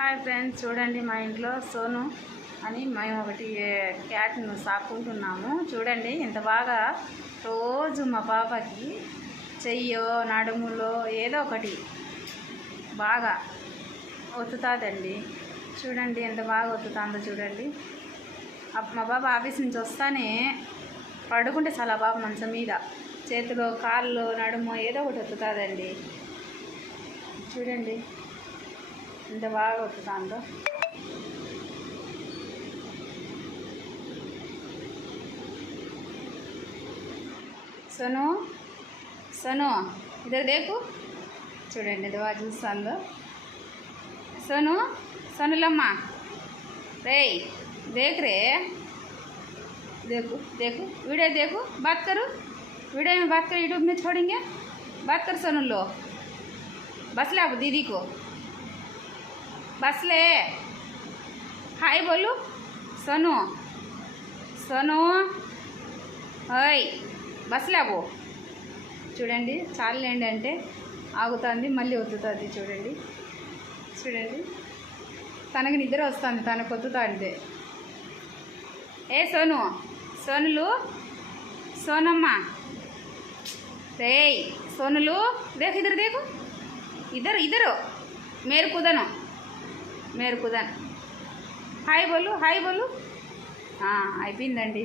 Hi friends, చూడండి మా ఇంట్లో సోను అని మేము ఒకటి క్యాట్ను సాకుంటున్నాము. చూడండి ఎంత బాగా రోజు మా పాపకి చెయ్యో నడుములో ఏదో ఒకటి బాగా ఒత్తుతుందండి. చూడండి ఎంత బాగా ఒత్తుతుందో చూడండి. మా బాబా ఆఫీస్ నుంచి వస్తానే పడుకుంటే చాలా బాబా మంచం మీద చేతిలో కాళ్ళు నడుము ఏదో ఒకటి ఒత్తుతుందండి. చూడండి ఎంత బాగా ఒత్తుతుందో. సోను సోను ఇద్దరు దేకు, చూడండి ఎంత బాగా చూస్తుందో. సోను సోనులమ్మ రేయ్ देख रे, देखो देखो वीडियो देखो, बात करो वीडियो में, बात करो यूट्यूब में छोड़ेंगे, बात कर सोनू लो. बस ले अब दीदी को, बस ले, हाय बोलो सोनू सोनू हाय बस ले अब. చూడండి చాలండి అంటే ఆగుతుంది, మళ్ళీ ఒత్తుతుంది. చూడండి చూడండి తనకి నిద్ర వస్తుంది, తనకు ఒత్తుతా అంటే. ఏ సోను సోనులు सोनम्मा रे सोनू देख इधर देखो, इधर इधर मेरे कुदन हाय बोलू हाँ అయిపోయిందండి.